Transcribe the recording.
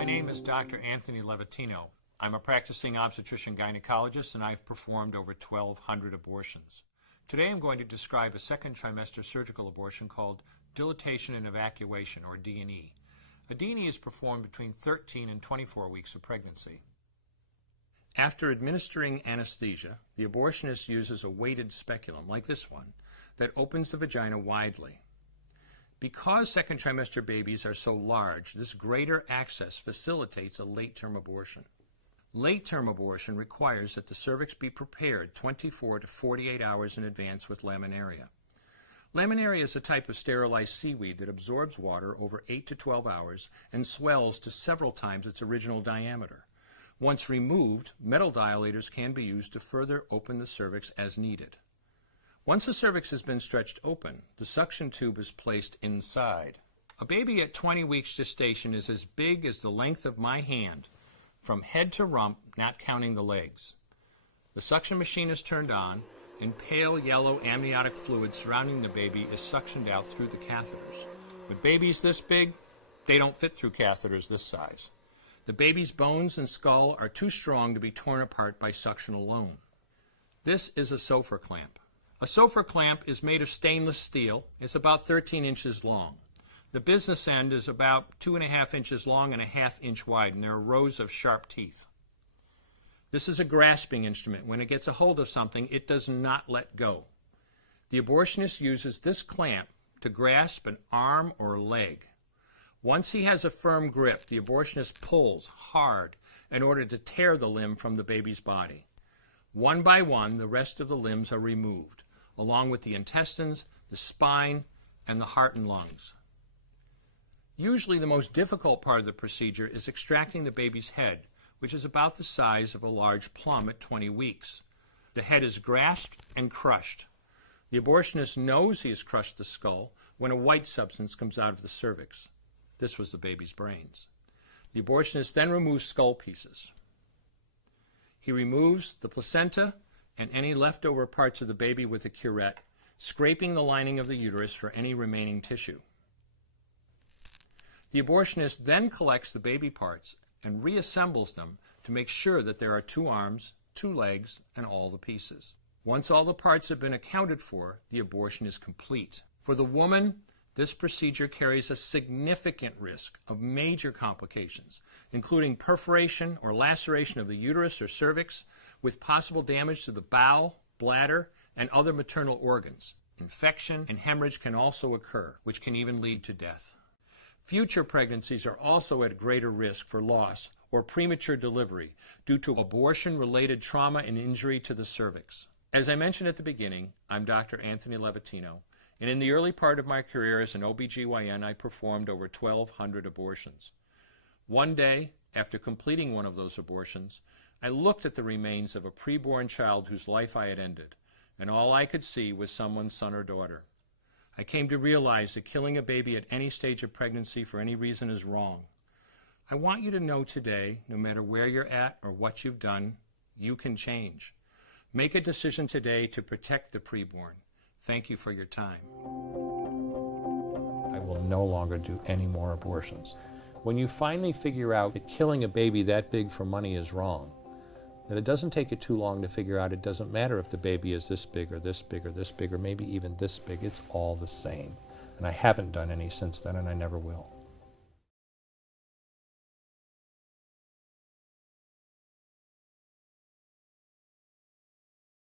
My name is Dr. Énthony Levitino. I'm a practicing obstetrician gynecologist and I've performed over 1,200 abortions. Today I'm going to describe a second trimester surgical abortion called dilatation and evacuation, or D&E. A D&E is performed between 13 and 24 weeks of pregnancy. After administering anesthesia, the abortionist uses a weighted speculum, like this one, that opens the vagina widely. Because second trimester babies are so large, this greater access facilitates a late-term abortion. Late-term abortion requires that the cervix be prepared 24 to 48 hours in advance with laminaria. Laminaria is a type of sterilized seaweed that absorbs water over 8 to 12 hours and swells to several times its original diameter. Once removed, metal dilators can be used to further open the cervix as needed. Once the cervix has been stretched open, the suction tube is placed inside. A baby at 20 weeks gestation is as big as the length of my hand, from head to rump, not counting the legs. The suction machine is turned on, and pale yellow amniotic fluid surrounding the baby is suctioned out through the catheters. With babies this big, they don't fit through catheters this size. The baby's bones and skull are too strong to be torn apart by suction alone. This is a Sofer clamp. A Sofer clamp is made of stainless steel. It's about 13 inches long. The business end is about 2.5 inches long and 1/2 inch wide, and there are rows of sharp teeth. This is a grasping instrument. When it gets a hold of something, it does not let go. The abortionist uses this clamp to grasp an arm or leg. Once he has a firm grip, the abortionist pulls hard in order to tear the limb from the baby's body. One by one, the rest of the limbs are removed, along with the intestines, the spine, and the heart and lungs. Usually the most difficult part of the procedure is extracting the baby's head, which is about the size of a large plum at 20 weeks. The head is grasped and crushed. The abortionist knows he has crushed the skull when a white substance comes out of the cervix. This was the baby's brains. The abortionist then removes skull pieces. He removes the placenta and any leftover parts of the baby with a curette, scraping the lining of the uterus for any remaining tissue. The abortionist then collects the baby parts and reassembles them to make sure that there are 2 arms, 2 legs, and all the pieces. Once all the parts have been accounted for, the abortion is complete. For the woman, this procedure carries a significant risk of major complications, including perforation or laceration of the uterus or cervix, with possible damage to the bowel, bladder, and other maternal organs. Infection and hemorrhage can also occur, which can even lead to death. Future pregnancies are also at greater risk for loss or premature delivery due to abortion-related trauma and injury to the cervix. As I mentioned at the beginning, I'm Dr. Énthony Levitino, and in the early part of my career as an OBGYN, I performed over 1,200 abortions. One day, after completing one of those abortions, I looked at the remains of a preborn child whose life I had ended, and all I could see was someone's son or daughter. I came to realize that killing a baby at any stage of pregnancy for any reason is wrong. I want you to know today, no matter where you're at or what you've done, you can change. Make a decision today to protect the preborn. Thank you for your time. I will no longer do any more abortions. When you finally figure out that killing a baby that big for money is wrong, that it doesn't take you too long to figure out it doesn't matter if the baby is this big or this big or this big or maybe even this big, it's all the same. And I haven't done any since then, and I never will.